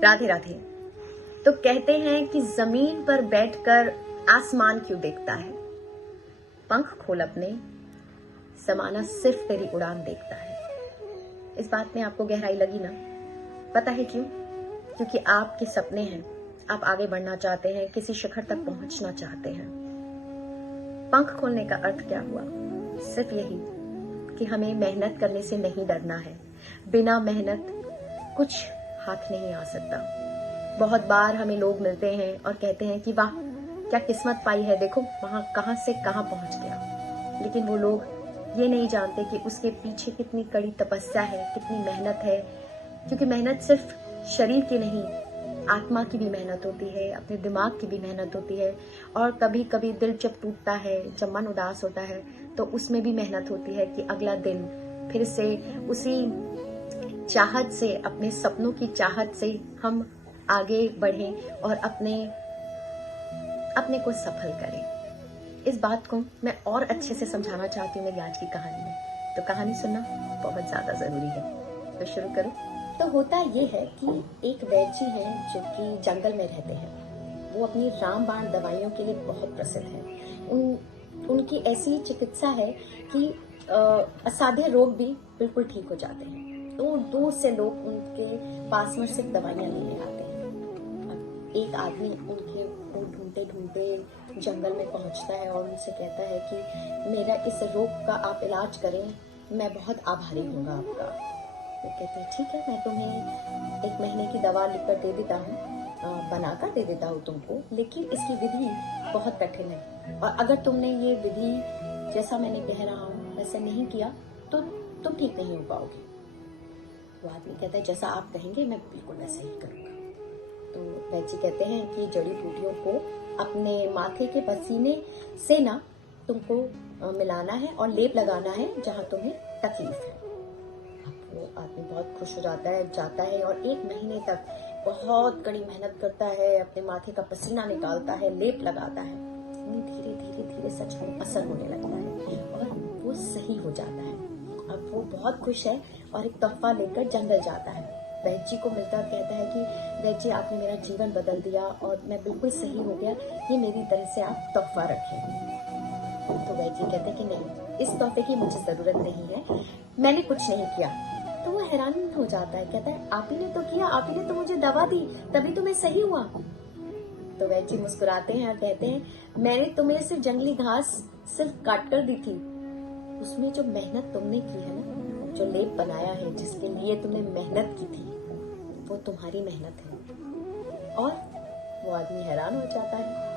राधे राधे। तो कहते हैं कि जमीन पर बैठकर आसमान क्यों देखता है, पंख खोल अपने, समाना सिर्फ तेरी उड़ान देखता है। इस बात में आपको गहराई लगी ना? पता है क्यों? क्योंकि आपके सपने हैं, आप आगे बढ़ना चाहते हैं, किसी शिखर तक पहुंचना चाहते हैं। पंख खोलने का अर्थ क्या हुआ? सिर्फ यही कि हमें मेहनत करने से नहीं डरना है। बिना मेहनत कुछ हाथ नहीं आ सकता। बहुत बार हमें लोग मिलते हैं और कहते हैं कि वाह क्या किस्मत पाई है, देखो वहां कहां से कहां पहुंच गया। लेकिन वो लोग ये नहीं जानते कि उसके पीछे कितनी कड़ी तपस्या है, कितनी मेहनत है। क्योंकि मेहनत सिर्फ शरीर की नहीं, आत्मा की भी मेहनत होती है, अपने दिमाग की भी मेहनत होती है। और कभी कभी दिल जब टूटता है, जब मन उदास होता है, तो उसमें भी मेहनत होती है कि अगला दिन फिर से उसी चाहत से, अपने सपनों की चाहत से हम आगे बढ़ें और अपने को सफल करें। इस बात को मैं और अच्छे से समझाना चाहती हूँ मेरी आज की कहानी में। तो कहानी सुनना बहुत ज्यादा जरूरी है। तो शुरू करो। तो होता ये है कि एक वैद्य जी हैं जो कि जंगल में रहते हैं। वो अपनी रामबाण दवाइयों के लिए बहुत प्रसिद्ध है। उनकी ऐसी चिकित्सा है कि असाध्य रोग भी बिल्कुल ठीक हो जाते हैं। दूर दूर से लोग उनके पास में सिर्फ दवाइयां लेने आते हैं। अब एक आदमी उनके को ढूंढते ढूंढते जंगल में पहुंचता है और उनसे कहता है कि मेरा इस रोग का आप इलाज करें, मैं बहुत आभारी हूँगा आपका। वो कहते हैं ठीक है, मैं तुम्हें 1 महीने की दवा लिखकर दे देता हूँ, बनाकर दे देता हूँ तुमको, लेकिन इसकी विधि बहुत कठिन है और अगर तुमने ये विधि जैसा मैंने कह रहा हूँ वैसे नहीं किया तो तुम ठीक नहीं हो पाओगे। वो आदमी कहता है जैसा आप कहेंगे मैं बिल्कुल वैसे ही करूँगा। तो वैद्य जी कहते हैं कि जड़ी बूटियों को अपने माथे के पसीने से ना तुमको मिलाना है और लेप लगाना है जहाँ तुम्हें तकलीफ है। वो आदमी बहुत खुश हो जाता है और 1 महीने तक बहुत कड़ी मेहनत करता है, अपने माथे का पसीना निकालता है, लेप लगाता है। धीरे धीरे धीरे सच में असर होने लगता है और वो सही हो जाता है। अब वो बहुत खुश है और एक तोहफा लेकर जंगल जाता है। वैद्य जी को मिलता कहता है कि वैद्य जी आपने मेरा जीवन बदल दिया और मैं बिल्कुल सही हो गया, ये मेरी तरफ से आप तोहफा रखें। तो वैद्य जी कहते हैं कि नहीं, इस तोहफे की मुझे जरूरत नहीं है, मैंने कुछ नहीं किया। तो वो हैरान हो जाता है, कहता है आप ही ने तो किया, आप ही ने तो मुझे दवा दी, तभी तो मैं सही हुआ। तो वैद्य जी मुस्कुराते हैं और कहते हैं मैंने तुम्हें सिर्फ जंगली घास सिर्फ काट कर दी थी, उसमें जो मेहनत तुमने की है ना, जो लेप बनाया है, जिसके लिए तुमने मेहनत की थी, वो तुम्हारी मेहनत है। और वो आदमी हैरान हो जाता है।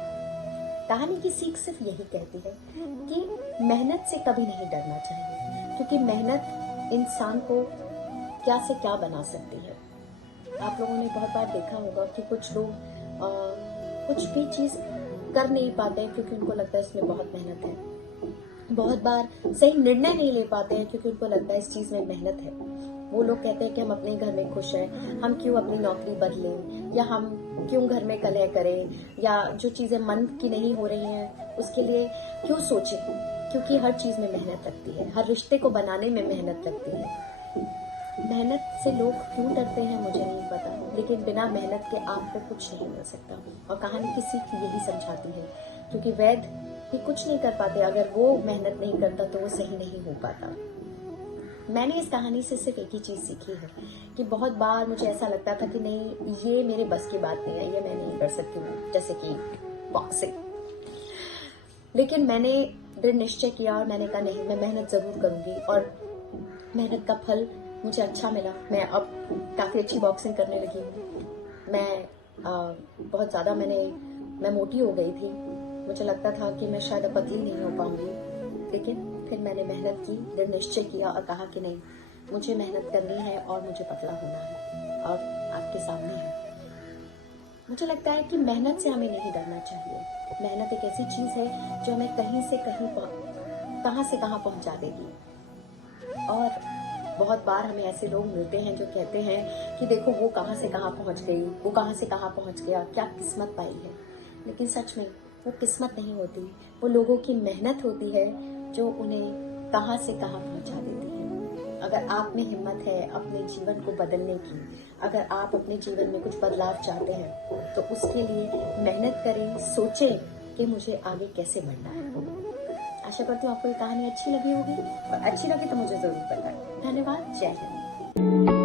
कहानी की सीख सिर्फ यही कहती है कि मेहनत से कभी नहीं डरना चाहिए, क्योंकि मेहनत इंसान को क्या से क्या बना सकती है। आप लोगों ने बहुत बार देखा होगा कि कुछ लोग कुछ भी चीज कर नहीं पाते हैं क्योंकि उनको लगता है इसमें बहुत मेहनत है। बहुत बार सही निर्णय नहीं ले पाते हैं क्योंकि उनको लगता है इस चीज में मेहनत है। वो लोग कहते हैं कि हम अपने घर में खुश हैं, हम क्यों अपनी नौकरी बदलें, या हम क्यों घर में कलह करें, या जो चीजें मन की नहीं हो रही हैं उसके लिए क्यों सोचें, क्योंकि हर चीज में मेहनत लगती है, हर रिश्ते को बनाने में मेहनत लगती है। मेहनत से लोग क्यों डरते हैं मुझे नहीं पता, लेकिन बिना मेहनत के आपको कुछ नहीं मिल सकता। और कहानी की सीख यही समझाती है, क्योंकि वैद्य भी कुछ नहीं कर पाते, अगर वो मेहनत नहीं करता तो वो सही नहीं हो पाता। मैंने इस कहानी से सिर्फ एक ही चीज सीखी है कि बहुत बार मुझे ऐसा लगता था कि नहीं ये मेरे बस की बात नहीं है, ये मैं नहीं कर सकती हूँ, जैसे कि बॉक्सिंग। लेकिन मैंने दृढ़ निश्चय किया और मैंने कहा नहीं, मैं मेहनत जरूर करूंगी और मेहनत का फल मुझे अच्छा मिला। मैं अब काफी अच्छी बॉक्सिंग करने लगी हूँ। मैं बहुत ज्यादा मैं मोटी हो गई थी। मुझे लगता था कि मैं शायद अब पतली नहीं हो पाऊंगी, लेकिन फिर मैंने मेहनत की, दृढ़ निश्चय किया और कहा कि नहीं, मुझे मेहनत करनी है और मुझे पतला होना है, और आपके सामने है। मुझे लगता है कि मेहनत से हमें नहीं डरना चाहिए। मेहनत एक ऐसी चीज है जो हमें कहीं से कहां पहुंचा देगी। और बहुत बार हमें ऐसे लोग मिलते हैं जो कहते हैं कि देखो वो कहां से कहां पहुंच गई, वो कहां से कहां पहुंच गया, क्या किस्मत पाई है। लेकिन सच में वो किस्मत नहीं होती, वो लोगों की मेहनत होती है जो उन्हें कहां से कहां पहुंचा देती है। अगर आप में हिम्मत है अपने जीवन को बदलने की, अगर आप अपने जीवन में कुछ बदलाव चाहते हैं, तो उसके लिए मेहनत करें, सोचें कि मुझे आगे कैसे बढ़ना है। आशा करती हूँ आपको ये कहानी अच्छी लगी होगी, और अच्छी लगी तो मुझे जरूर बताएं। धन्यवाद। जय हिंद।